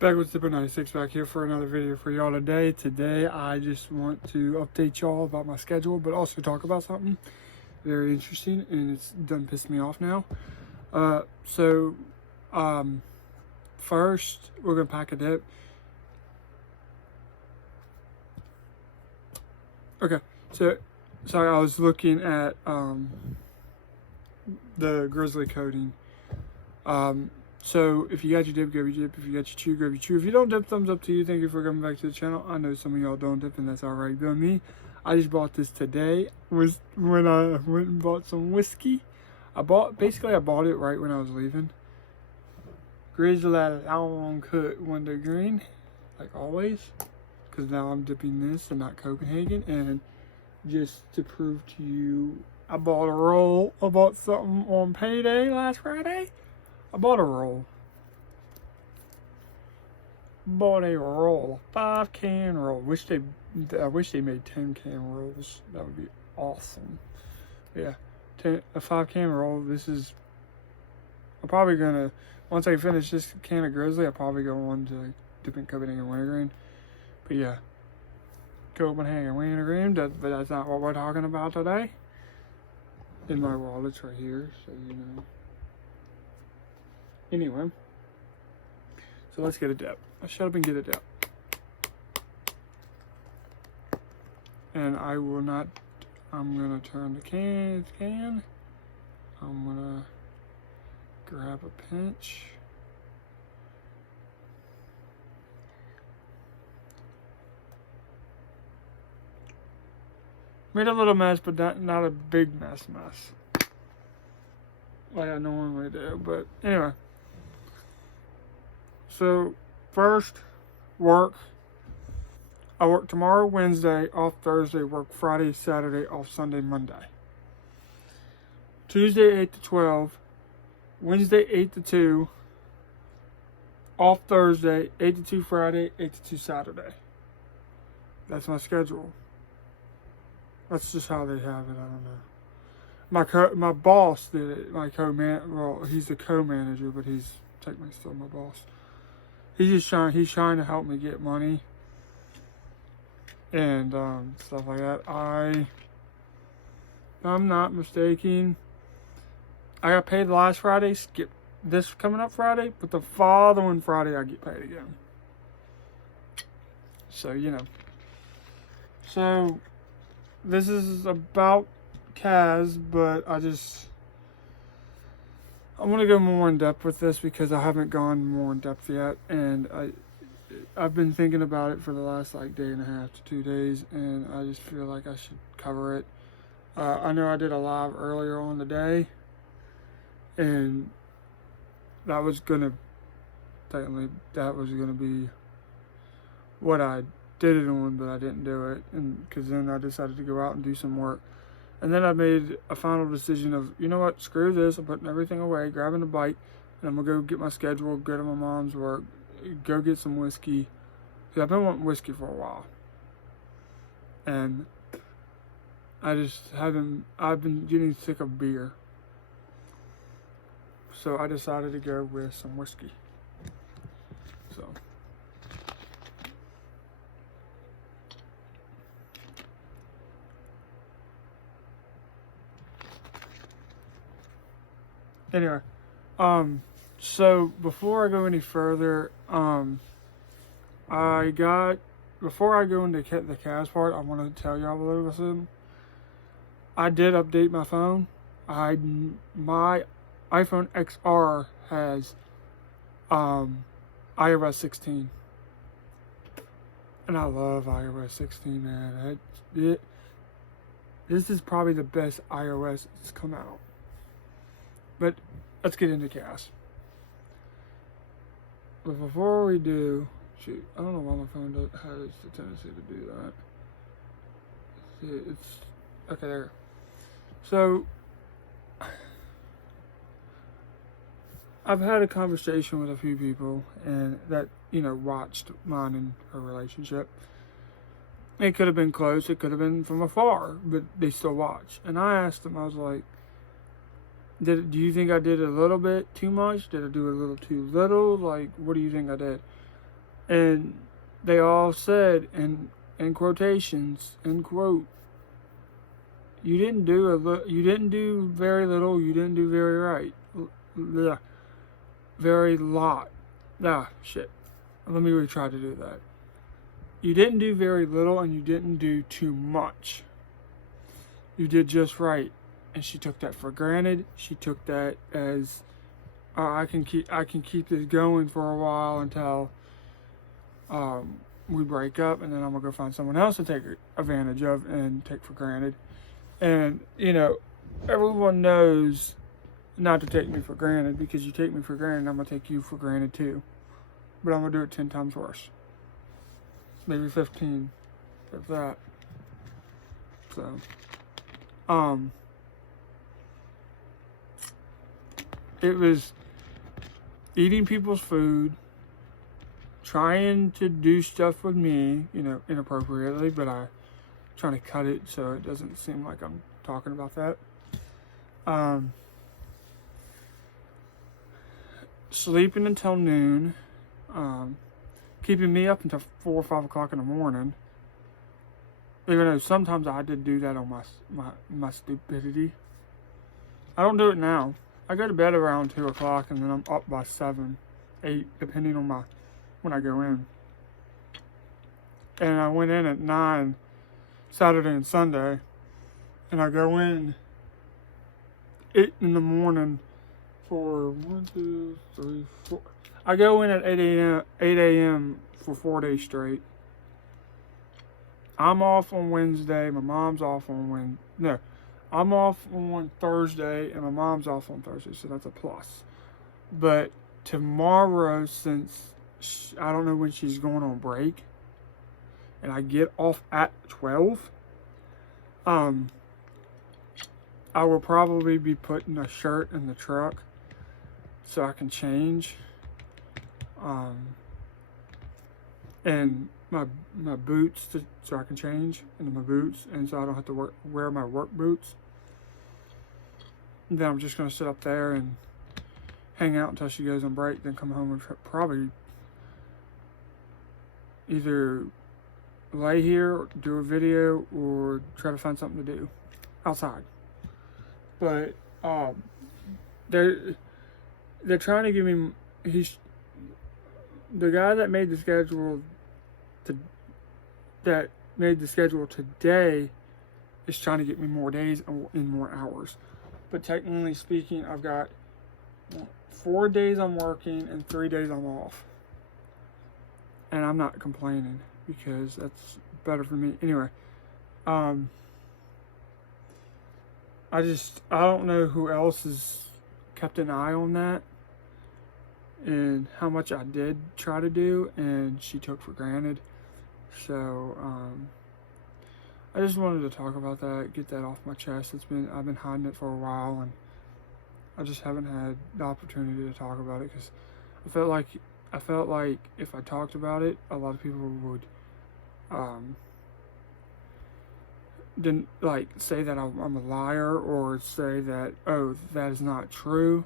Back with Zipper 96 back here for another video for y'all today. Today I just want to update y'all about my schedule, but also talk about something very interesting, and it's done pissed me off now. First we're gonna pack a dip. Okay, so sorry, I was looking at the grizzly coating. So if you got your dip, grab your dip. If you got your chew, grab your chew. If you don't dip, thumbs up to you. Thank you for coming back to the channel. I know some of y'all don't dip, and that's alright. But me, I just bought this today. Was when I went and bought some whiskey. I bought it right when I was leaving. Grizzly long cut window green, like always. Because now I'm dipping this and not Copenhagen. And just to prove to you, I bought something on payday last Friday. I bought a roll. Bought a roll, a 5-can roll. I wish they made 10-can rolls. That would be awesome. Yeah, a 5-can roll. I'm probably gonna, once I finish this can of Grizzly, I'll probably go on to like dipping Copenhagen wintergreen. But yeah, Copenhagen wintergreen. But that's not what we're talking about today. In my wallet's right here, so you know. Anyway, so let's get a dip. Let's shut up and get a dip. And I'm gonna turn the can. I'm gonna grab a pinch. Made a little mess, but not a big mess. Like I normally do, but anyway. So, first, work. I work tomorrow, Wednesday, off Thursday, work Friday, Saturday, off Sunday, Monday. Tuesday, 8 to 12. Wednesday, 8 to 2. Off Thursday, 8 to 2 Friday, 8 to 2 Saturday. That's my schedule. That's just how they have it, I don't know. My boss did it, well, he's the co-manager, but he's technically still my boss. He's trying to help me get money and stuff like that. I'm not mistaken, I got paid last Friday, skip this coming up Friday, but the following Friday I get paid again. So, you know. So, this is about Kaz, but I want to go more in depth with this because I haven't gone more in depth yet, and I've been thinking about it for the last like day and a half to 2 days, and I just feel like I should cover it. I know I did a live earlier on the day, and that was gonna be what I did it on, but I didn't do it, and because then I decided to go out and do some work. And then I made a final decision of, you know what, screw this, I'm putting everything away, grabbing a bike, and I'm going to go get my schedule, go to my mom's work, go get some whiskey. Because I've been wanting whiskey for a while. And I've been getting sick of beer. So I decided to go with some whiskey. So. Anyway, so before I go any further, before I go into the Kaz part, I want to tell y'all a little something. I did update my phone. My iPhone XR has iOS 16, and I love iOS 16, man. This is probably the best iOS that's come out. But let's get into Kaz. But before we do, shoot, I don't know why my phone has the tendency to do that. See, it's okay there. So I've had a conversation with a few people, and that watched mine and her relationship. It could have been close, it could have been from afar, but they still watch. And I asked them, I was like, do you think I did a little bit too much? Did I do a little too little? Like, what do you think I did? And they all said in quotations, end quote, you didn't do very little, you didn't do very right. Very lot. Shit. Let me retry to do that. You didn't do very little and you didn't do too much. You did just right. And she took that for granted. She took that as I can keep this going for a while until we break up, and then I'm gonna go find someone else to take advantage of and take for granted. And everyone knows not to take me for granted, because you take me for granted, I'm gonna take you for granted too. But I'm gonna do it 10 times worse, maybe 15, if that. So, it was eating people's food, trying to do stuff with me, inappropriately, but I'm trying to cut it so it doesn't seem like I'm talking about that. Sleeping until noon, keeping me up until 4 or 5 o'clock in the morning. Even though sometimes I did do that on my stupidity. I don't do it now. I go to bed around 2 o'clock and then I'm up by 7, 8, depending on when I go in. And I went in at 9 Saturday and Sunday, and I go in 8 in the morning for 1, 2, 3, 4. I go in at 8 a.m. for 4 days straight. I'm off on Wednesday. My mom's off on Wednesday. No, I'm off on Thursday, and my mom's off on Thursday, so that's a plus. But tomorrow, since I don't know when she's going on break, and I get off at 12, I will probably be putting a shirt in the truck so I can change, and my boots so I can change into my boots, and so I don't have to wear my work boots. And then I'm just gonna sit up there and hang out until she goes on break, then come home and probably either lay here, do a video, or try to find something to do outside. But they're trying to give me, the guy that made the schedule today is trying to get me more days and more hours. But technically speaking, I've got 4 days I'm working and 3 days I'm off. And I'm not complaining, because that's better for me. Anyway, I don't know who else has kept an eye on that and how much I did try to do and she took for granted. So, I just wanted to talk about that, get that off my chest. I've been hiding it for a while, and I just haven't had the opportunity to talk about it, because I felt like if I talked about it, a lot of people would didn't say that I'm a liar, or say that, oh, that is not true.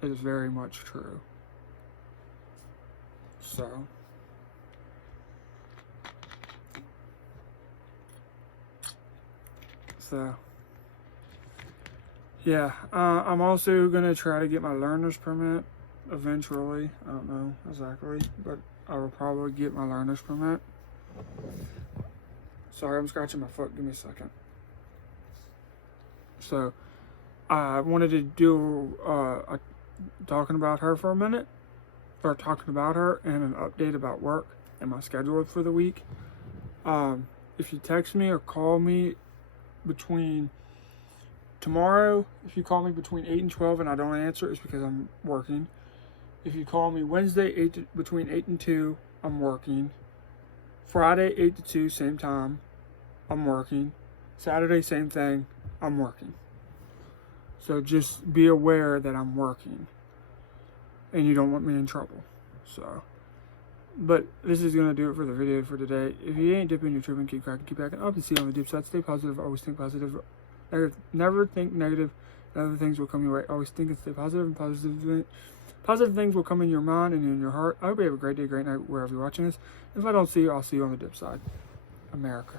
It is very much true. So yeah, I'm also gonna try to get my learner's permit eventually. I don't know exactly, but I will probably get my learner's permit. Sorry, I'm scratching my foot. Give me a second. So, I wanted to do talking about her for a minute, or talking about her and an update about work and my schedule for the week. If you text me or call me between tomorrow, if you call me between 8 and 12 and I don't answer, it's because I'm working. If you call me Wednesday between 8 and 2, I'm working. Friday 8 to 2, same time, I'm working. Saturday, same thing, I'm working. So just be aware that I'm working, and you don't want me in trouble. So, but this is gonna do it for the video for today. If you ain't dipping, you're tripping. Keep cracking, keep backing up, and see you on the deep side. Stay positive. Always think positive. Never think negative. Other things will come your way. Always think and stay positive, and positive Positive things will come in your mind and in your heart. I hope you have a great day, great night, wherever you're watching this. If I don't see you, I'll see you on the dip side. America.